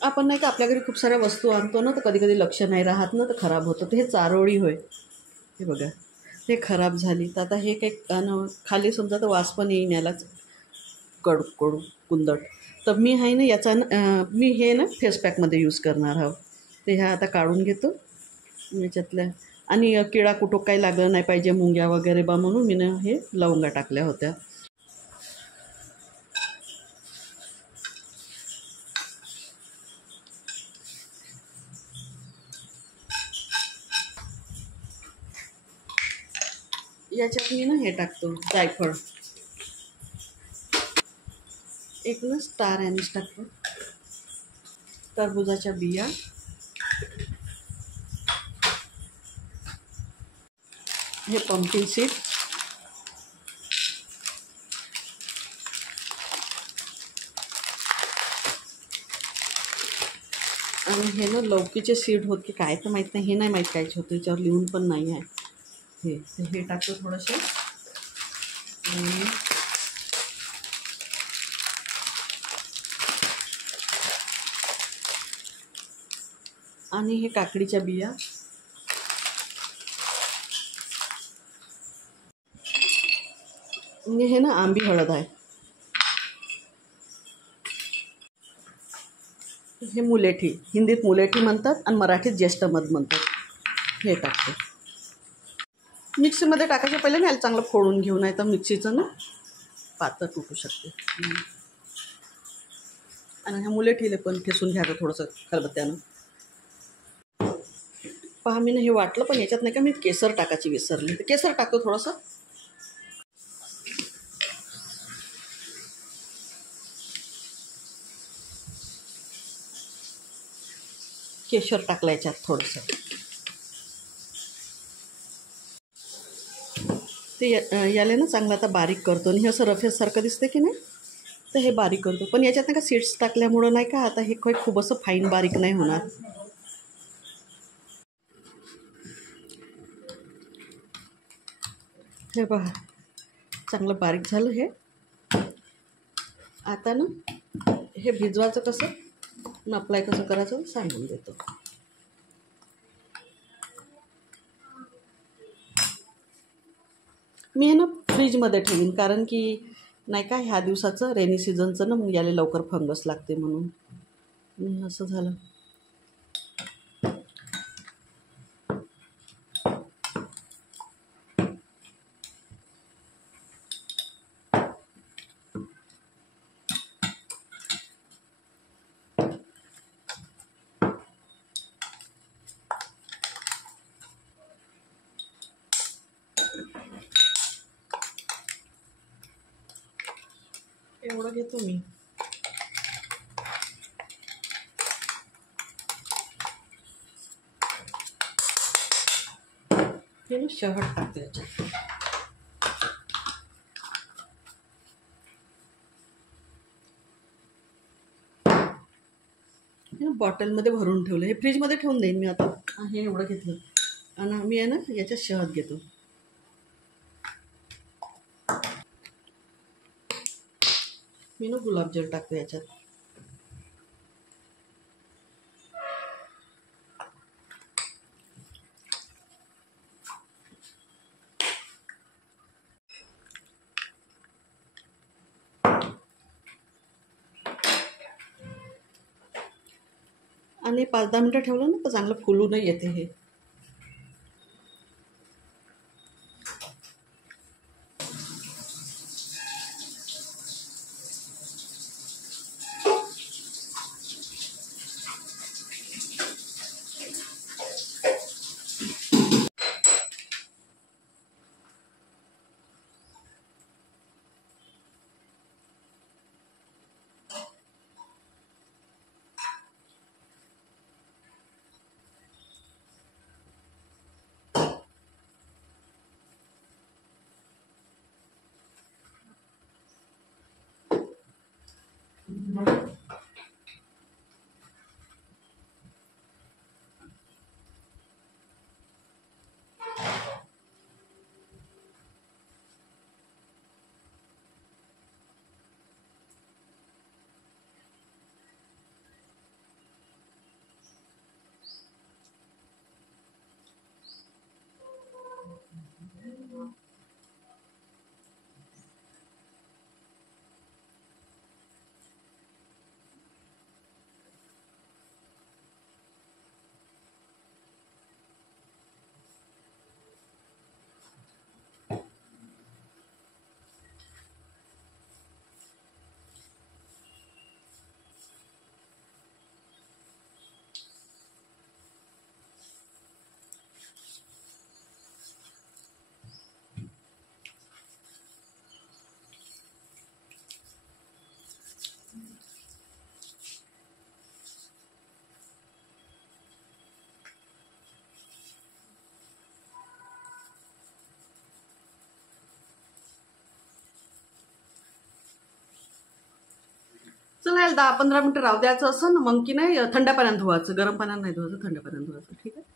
आपण नाही का आपल्या घरी खूप साऱ्या वस्तू आणतो ना, तर कधी कधी लक्ष नाही राहत ना, तर खराब होतं. तर हे चारोळी होय, हे बघा, हे खराब झाली. तर आता हे काही खाली समजा तर वास पण येईन यालाच, कडू कडू कुंदट. तर मी आहे ना याचा मी हे ना फेस पॅकमध्ये यूज करणार आहोत. ते ह्या आता काढून घेतो याच्यातल्या. आणि किडा कुटूक काही लागलं नाही पाहिजे, मुंग्या वगैरे बा, म्हणून मी ना हे लवंगा टाकल्या होत्या. याच्यात मी ना हे टाकतो जायफळ, एक ना स्टार ॲनिस टाकतो, टरबुजाच्या बिया, हे पंपकिन सीड, आणि हे ना लौकीचे सीड होत की काय तर माहीत नाही, हे नाही माहीत कायचे होतं, याच्यावर लिहून पण नाही आहे. हे टाकतो थोडंसं. आणि हे काकडीच्या बिया, हे ना आंबी हळद आहे, हे मुलेठी, हिंदीत मुलेठी म्हणतात आणि मराठीत ज्येष्ठ मध म्हणतात. हे टाकते. मिक्सीमध्ये टाकायच्या पहिले ना याला चांगलं फोडून घेऊन, आहे तर मिक्सीचं ना पातळ तुटू शकते. आणि ह्या मुलेठीला पण ठेसून घ्यावं थोडंसं खलबत्त्यानं. पहा मी ना हे वाटलं, पण याच्यात नाही का मी केसर टाकायची विसरली, तर केसर टाकतो थोडंसं. केशर टाकलं याच्यात थोडंसं. ते याला ना चांगलं आता बारीक करतो. आणि हे असं रफेसारखं दिसतं की नाही, तर हे बारीक करतो. पण याच्यात नाही का सीड्स टाकल्यामुळं नाही का आता हे काही खूप असं फाईन बारीक नाही होणार. हे पहा चांगलं बारीक झालं हे. आता ना हे भिजवायचं कसं आणि अप्लाय कसं करायचं सांगून देतो. मी हे ना फ्रीजमध्ये ठेवीन, कारण की नाही का ह्या दिवसाचं रेनी सीझनचं ना मग याला लवकर फंगस लागते म्हणून. असं झालं. एवढं घेतो मी. हे ना शहद टाकते याच्यात. बॉटलमध्ये भरून ठेवलं, हे फ्रीजमध्ये ठेवून देईन मी आता. हे एवढं घेतलं आणि मी आहे ना याच्यात शहद घेतो. मी ना गुलाबजल टाकते याच्यात. आणि 5-10 मिनटं ठेवलं ना तर चांगलं फुलूनही येते हे. चला याला 10-15 मिनटं राहू द्यायचं असं ना, मग की नाही थंड पाण्यात धुवायचं, गरम पाण्यात नाही धुवायचं, थंड पाण्यात धुवायचं. ठीक आहे.